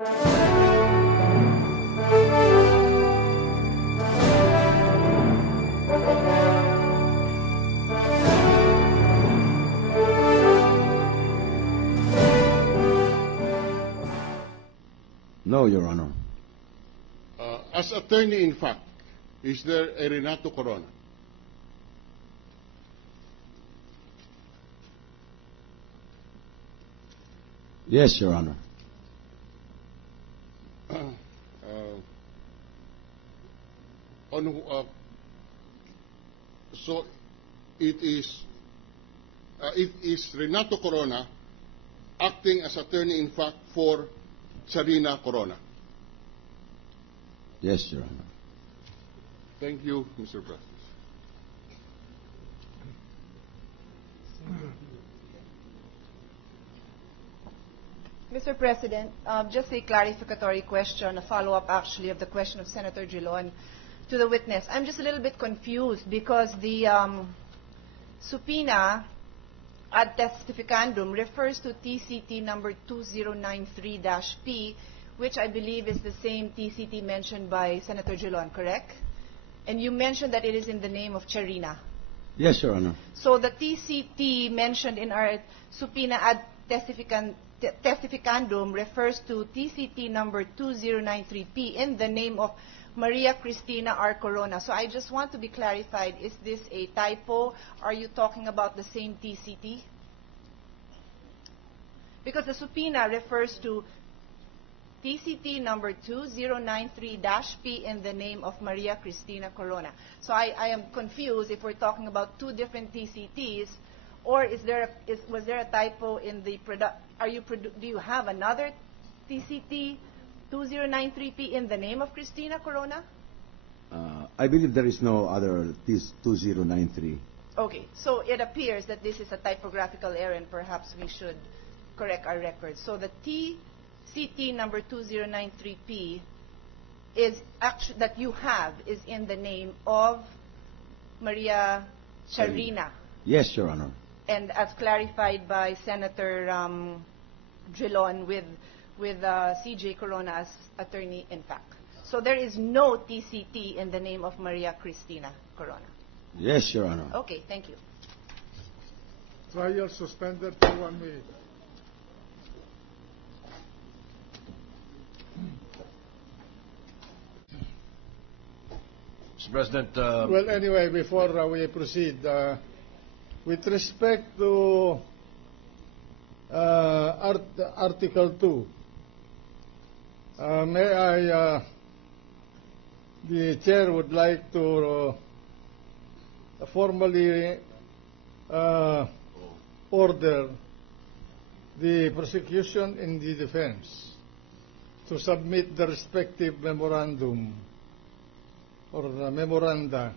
No, Your Honor. As attorney, in fact, is there a Renato Corona? Yes, Your Honor. So it is Renato Corona acting as attorney, in fact, for Sarina Corona. Yes, Your Honor. Thank you, Mr. President. Mr. President, just a clarificatory question, a follow-up actually of the question of Senator Drilon to the witness. I'm just a little bit confused because the subpoena ad testificandum refers to TCT number 2093-P, which I believe is the same TCT mentioned by Senator Drilon, correct? And you mentioned that it is in the name of Charina. Yes, Your Honor. So the TCT mentioned in our subpoena ad testificandum refers to TCT number 2093-P in the name of Maria Cristina R. Corona. So I just want to be clarified, is this a typo? Are you talking about the same TCT? Because the subpoena refers to TCT number 2093-P in the name of Maria Cristina Corona. So I am confused if we're talking about two different TCTs, or was there a typo in the product? Do you have another TCT 2093-P in the name of Cristina Corona? I believe there is no other 2093. Okay, so it appears that this is a typographical error, and perhaps we should correct our records. So the TCT number 2093-P is that you have is in the name of Maria Charina. Yes, Your Honor. And as clarified by Senator Drilon with C.J. Corona as attorney in fact. So there is no TCT in the name of Maria Cristina Corona. Yes, Your Honor. Okay, thank you. Trial suspended for 1 minute. Mr. President. Well, anyway, before we proceed, with respect to Article 2, may I, the Chair would like to formally order the prosecution and the defense to submit the respective memorandum or memoranda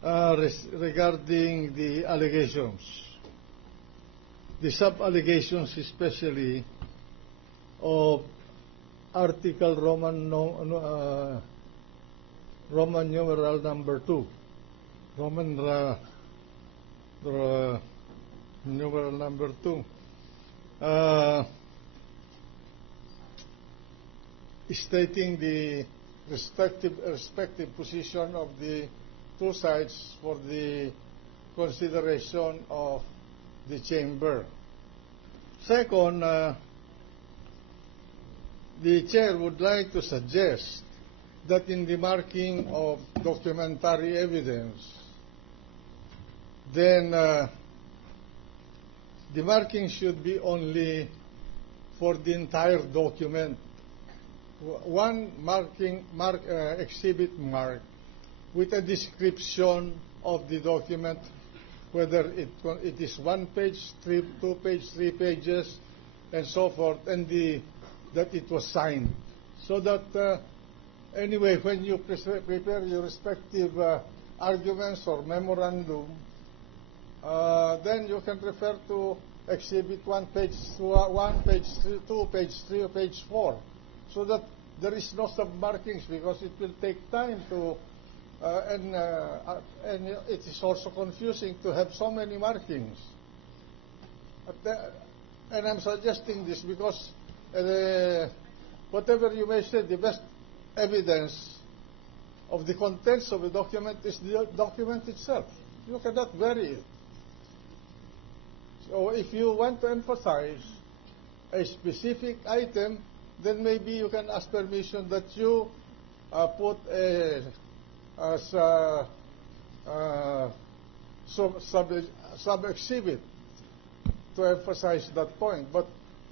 regarding the allegations, the sub-allegations especially of Article Roman numeral number 2, numeral number 2, stating the respective position of the two sides for the consideration of the chamber. Second, the Chair would like to suggest that in the marking of documentary evidence, then the marking should be only for the entire document. One exhibit mark with a description of the document, whether it is 1 page, 2 pages, 3 pages, and so forth, and that it was signed. So that anyway, when you prepare your respective arguments or memorandum, then you can refer to exhibit 1 page, 2 page 3, or page 4, so that there is no sub-markings, because it will take time to and it is also confusing to have so many markings. And I'm suggesting this because whatever you may say, the best evidence of the contents of a document is the document itself. You cannot vary it. So if you want to emphasize a specific item, then maybe you can ask permission that you put as sub-exhibit to emphasize that point. But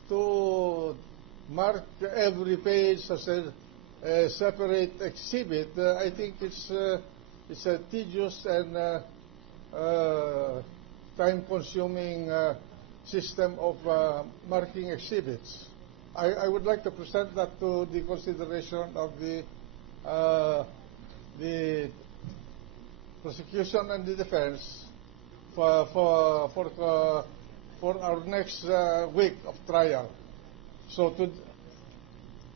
to mark every page as a separate exhibit, I think it's a tedious and time-consuming system of marking exhibits. I would like to present that to the consideration of the prosecution and the defense for our next week of trial. So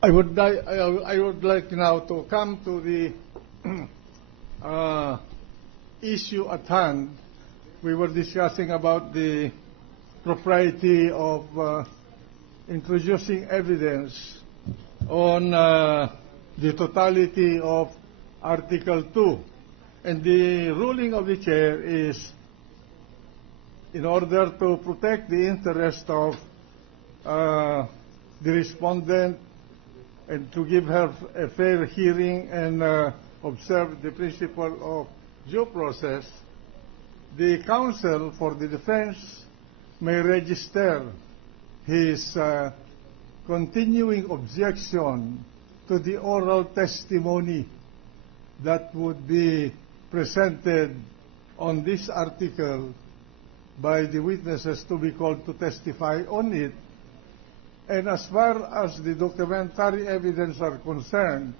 I would like now to come to the issue at hand. We were discussing about the propriety of introducing evidence on the totality of Article 2. And the ruling of the chair is, in order to protect the interest of the respondent and to give her a fair hearing and observe the principle of due process, the counsel for the defense may register his continuing objection to the oral testimony that would be presented on this article by the witnesses to be called to testify on it. And as far as the documentary evidence are concerned,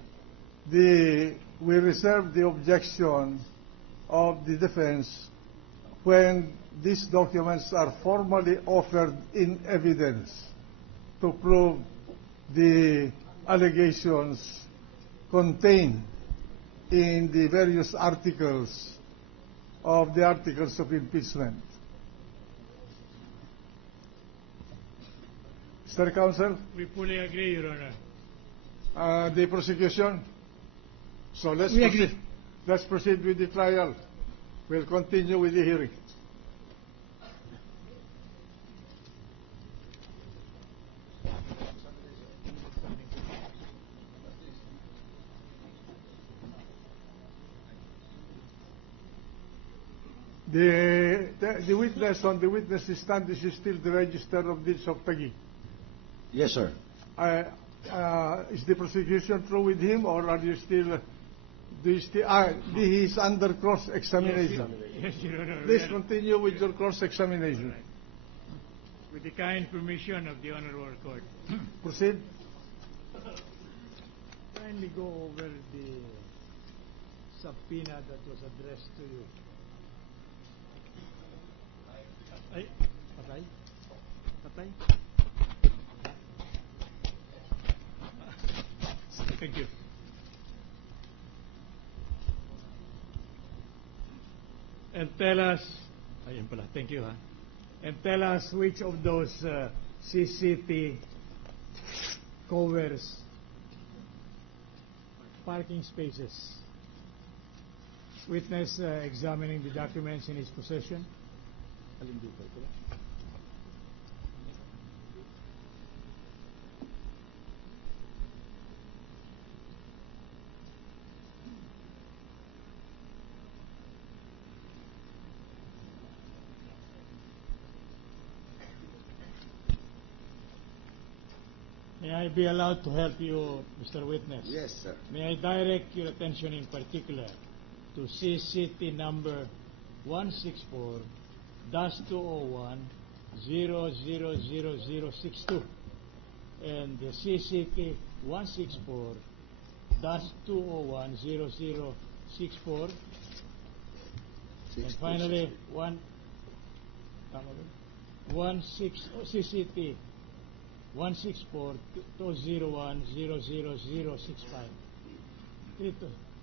we reserve the objection of the defense when these documents are formally offered in evidence to prove the allegations contained in the various articles of the articles of impeachment. Mr. Counsel? We fully agree, Your Honor. The prosecution? So let's proceed with the trial. We'll continue with the hearing. The witness on the witness stand is still the Register of Deeds of Taguig. Yes, sir. Is the prosecution through with him, or are you still? He is under cross-examination. Yes, Your Honor. Please continue with your cross-examination. With the kind permission of the Honorable Court. Proceed. Kindly go over the subpoena that was addressed to you. Ay, patay? Patay? Thank you. And tell us, ayun pala, thank you, ha. And tell us which of those CCT covers parking spaces. Witness examining the documents in his possession. May I be allowed to help you, Mr. Witness? Yes, sir. May I direct your attention in particular to CCT number 164-201-000062 and the CCT 164-201-0064 and finally CCT 164-201-00065.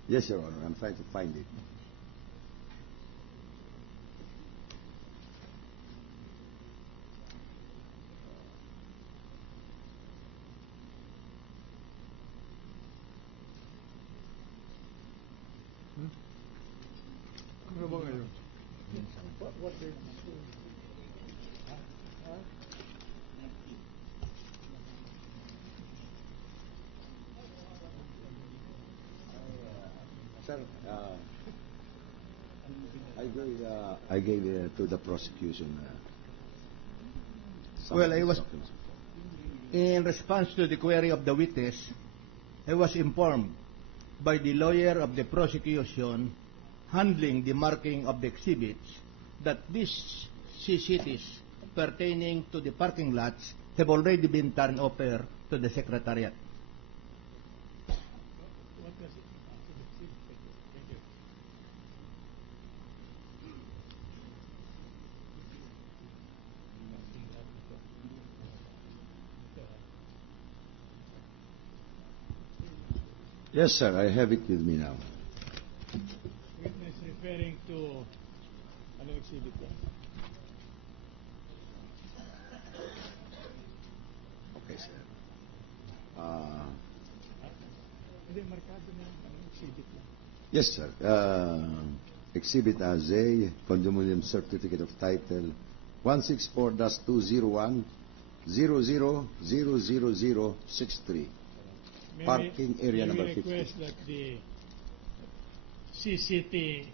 Yes, Your Honor. I'm trying to find it. I gave it to the prosecution. some Well, of I these was- documents. In response to the query of the witness, I was informed by the lawyer of the prosecution handling the marking of the exhibits that these CCTs pertaining to the parking lots have already been turned over to the Secretariat. What was it? Thank you. Yes, sir, I have it with me now. Witness referring to ano exhibit yan? Okay, sir. Hindi, markado na yung ano exhibit yan. Yes, sir. Exhibit as A, Condominium Certificate of Title 164-201 000063. May Parking area we number 50. request that the CCT